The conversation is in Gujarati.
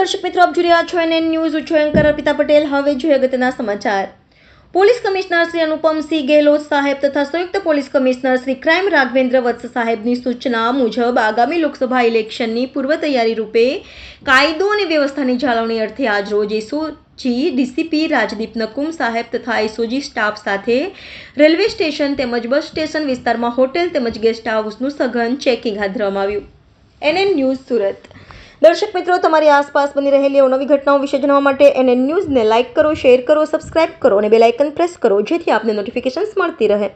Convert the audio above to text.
દર્શક મિત્રો, આપ જોઈ રહ્યા છો NN ન્યૂઝ. હું છું એન્કર અર્પિતા પટેલ. હવે જોઈએ અગત્યના સમાચાર. પોલીસ કમિશનર શ્રી અનુપમસિંહ ગેહલોત સાહેબ તથા સંયુક્ત police commissioner Shri crime Raghavendra વત્સ સાહેબની સૂચના મુજબ આગામી લોકસભા ઇલેક્શનની પૂર્વ તૈયારી રૂપે કાયદો અને વ્યવસ્થાની જાળવણી અર્થે આજરોજ એસઓજી ડીસીપી રાજદીપ નકુમ સાહેબ તથા એસઓજી સ્ટાફ સાથે રેલવે સ્ટેશન તેમજ બસ સ્ટેશન વિસ્તારમાં હોટેલ તેમજ ગેસ્ટ હાઉસનું સઘન ચેકિંગ હાથ ધરવામાં આવ્યું. NN news Surat. દર્શક મિત્રો, તમારી આસપાસ બની રહેલી નવી ઘટનાઓ વિશે જાણવા માટે NN ન્યૂઝને લાઇક કરો, શેર કરો, સબસ્ક્રાઇબ કરો અને બેલ આઇકન પ્રેસ કરો, જેથી આપને નોટિફિકેશન્સ મળતી રહે.